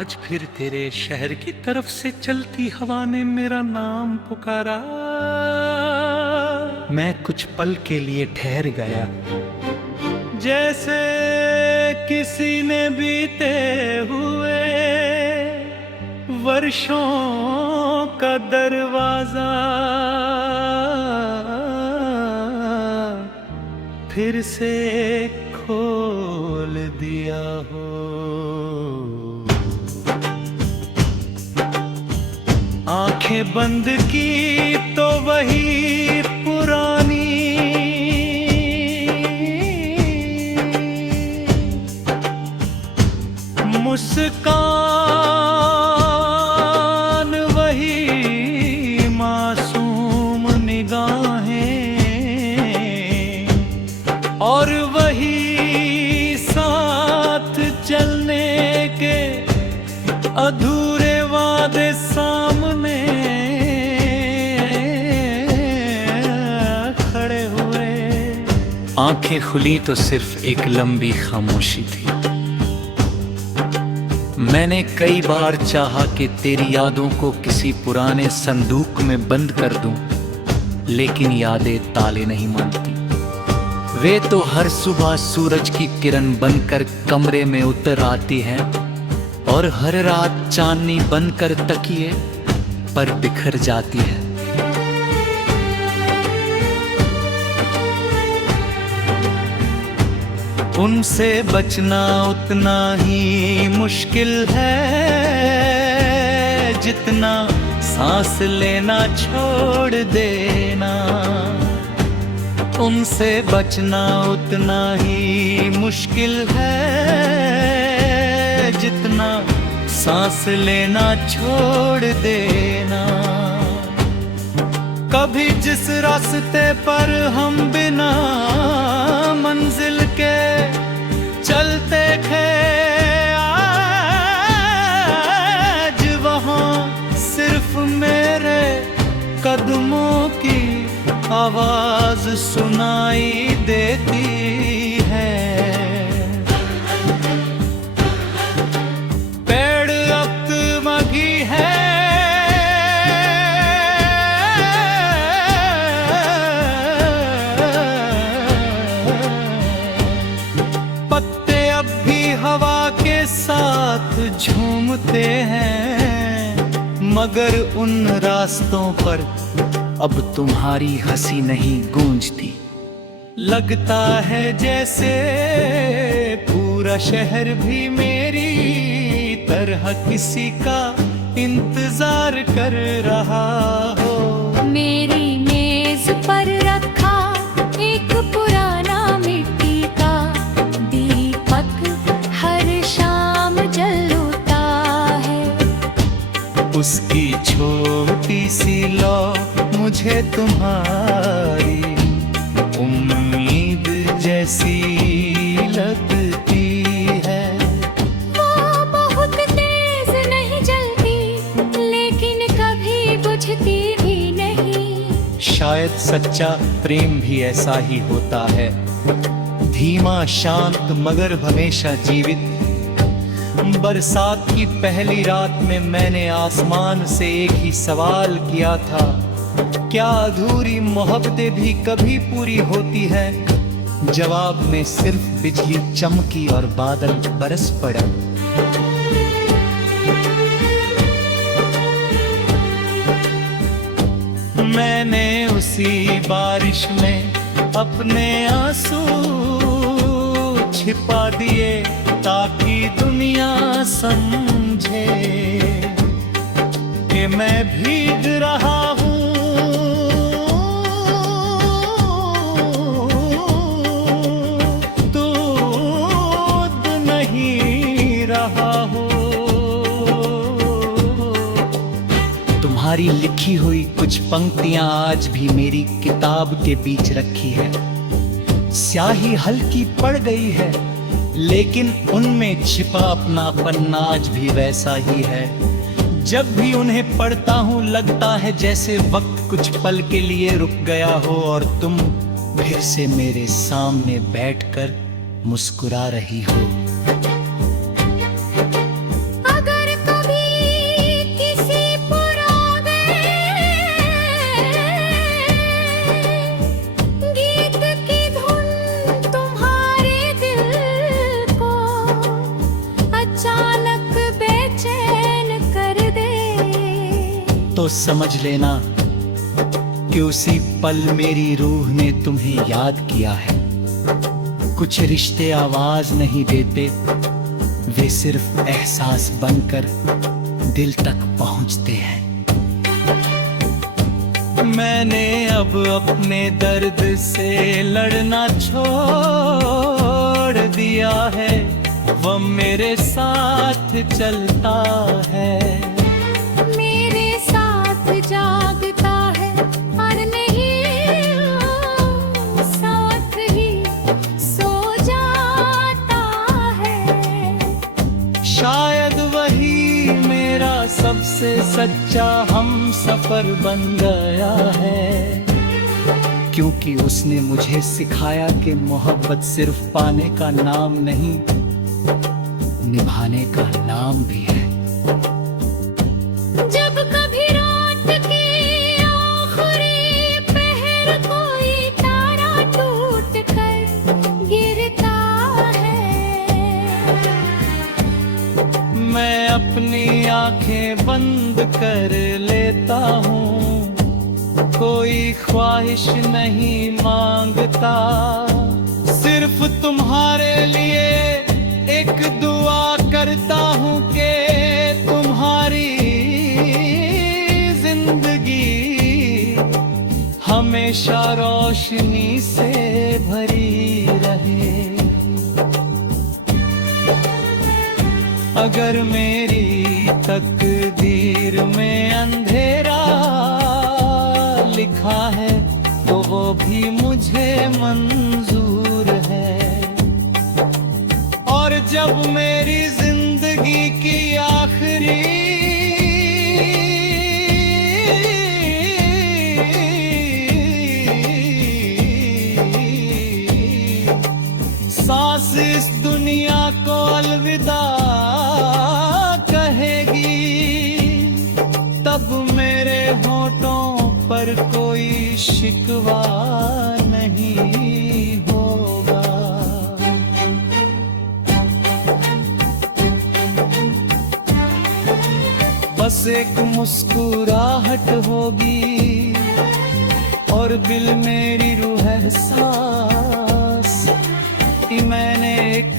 आज फिर तेरे शहर की तरफ से चलती हवा ने मेरा नाम पुकारा। मैं कुछ पल के लिए ठहर गया, जैसे किसी ने बीते हुए वर्षों का दरवाजा फिर से खोल दिया हो। आंखें बंद की तो वही पुरानी मुस्कान, वही मासूम निगाहें और वही साथ चलने के अधूरे वादे सामने खड़े हुए। आंखें खुली तो सिर्फ एक लंबी खामोशी थी। मैंने कई बार चाहा कि तेरी यादों को किसी पुराने संदूक में बंद कर दूं, लेकिन यादें ताले नहीं मानती। वे तो हर सुबह सूरज की किरण बनकर कमरे में उतर आती हैं और हर रात चांदनी बनकर तकिए पर बिखर जाती है। उनसे बचना उतना ही मुश्किल है जितना सांस लेना छोड़ देना। उनसे बचना उतना ही मुश्किल है जितना सांस लेना छोड़ देना। कभी जिस रास्ते पर हम बिना मंजिल के चलते थे, आज वहाँ सिर्फ मेरे कदमों की आवाज सुनाई देती है। पेड़ अब मगी है, पत्ते अब भी हवा के साथ झूमते हैं, मगर उन रास्तों पर अब तुम्हारी हंसी नहीं गूंजती। लगता है जैसे पूरा शहर भी मेरी तरह किसी का इंतजार कर रहा हो। मेरी मेज पर रखा एक पुराना मिट्टी का दीपक हर शाम जल उठता है। उसकी छोटी सी लौ मुझे तुम्हारी उम्मीद जैसी लगती है। वो बहुत तेज नहीं जलती, लेकिन कभी बुझती भी नहीं। शायद सच्चा प्रेम भी ऐसा ही होता है, धीमा शांत मगर हमेशा जीवित। बरसात की पहली रात में मैंने आसमान से एक ही सवाल किया था, क्या अधूरी मोहब्बतें भी कभी पूरी होती है? जवाब में सिर्फ बिजली चमकी और बादल बरस पड़ा। मैंने उसी बारिश में अपने आंसू छिपा दिए ताकि दुनिया समझे कि मैं भीग रहा हूँ, दूध नहीं रहा हूँ। तुम्हारी लिखी हुई कुछ पंक्तियां आज भी मेरी किताब के बीच रखी है। स्याही हल्की पड़ गई है, लेकिन उनमें छिपा अपनापन आज भी वैसा ही है। जब भी उन्हें पढ़ता हूँ लगता है जैसे वक्त कुछ पल के लिए रुक गया हो और तुम फिर से मेरे सामने बैठकर मुस्कुरा रही हो। अगर समझ लेना कि उसी पल मेरी रूह ने तुम्हें याद किया है। कुछ रिश्ते आवाज नहीं देते, वे सिर्फ एहसास बनकर दिल तक पहुंचते हैं। मैंने अब अपने दर्द से लड़ना छोड़ दिया है, वो मेरे साथ चलता है। मेरे साथ जागता है और नहीं साथ ही सो जाता है। शायद वही मेरा सबसे सच्चा हम सफर बन गया है, क्योंकि उसने मुझे सिखाया कि मोहब्बत सिर्फ पाने का नाम नहीं, निभाने का नाम भी है। जब कभी रात के आखिरी पहर कोई तारा टूट कर गिरता है, मैं अपनी आंखें बंद कर लेता हूँ, कोई ख्वाहिश नहीं मांगता, सिर्फ तुम्हारे लिए एक दुआ करता हूँ कि तुम्हारी जिंदगी हमेशा रोशनी से भरी रहे। अगर मेरी तकदीर में अंधेरा लिखा है तो वो भी मुझे मंजूर है। और जब मेरी जिंदगी की आखिरी सांस इस दुनिया को अलविदा कहेगी, तब मेरे होठों पर कोई शिकवा नहीं होगा। बस एक मुस्कुराहट होगी और दिल मेरी रूह एहसास कि मैंने एक